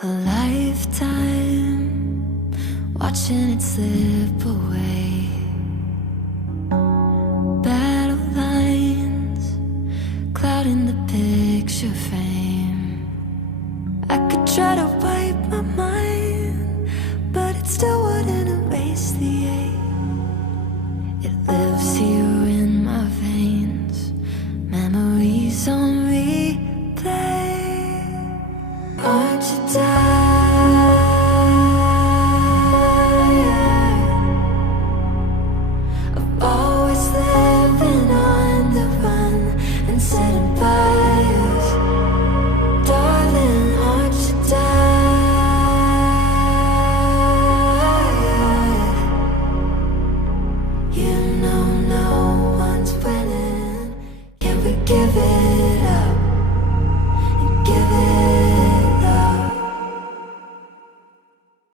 A lifetime watching it slip away. Battle lines clouding the picture frame. I could try to wipe my mind, but it still wouldn't erase the ache. It lives here in my veins, memories on replay. Aren't you tired?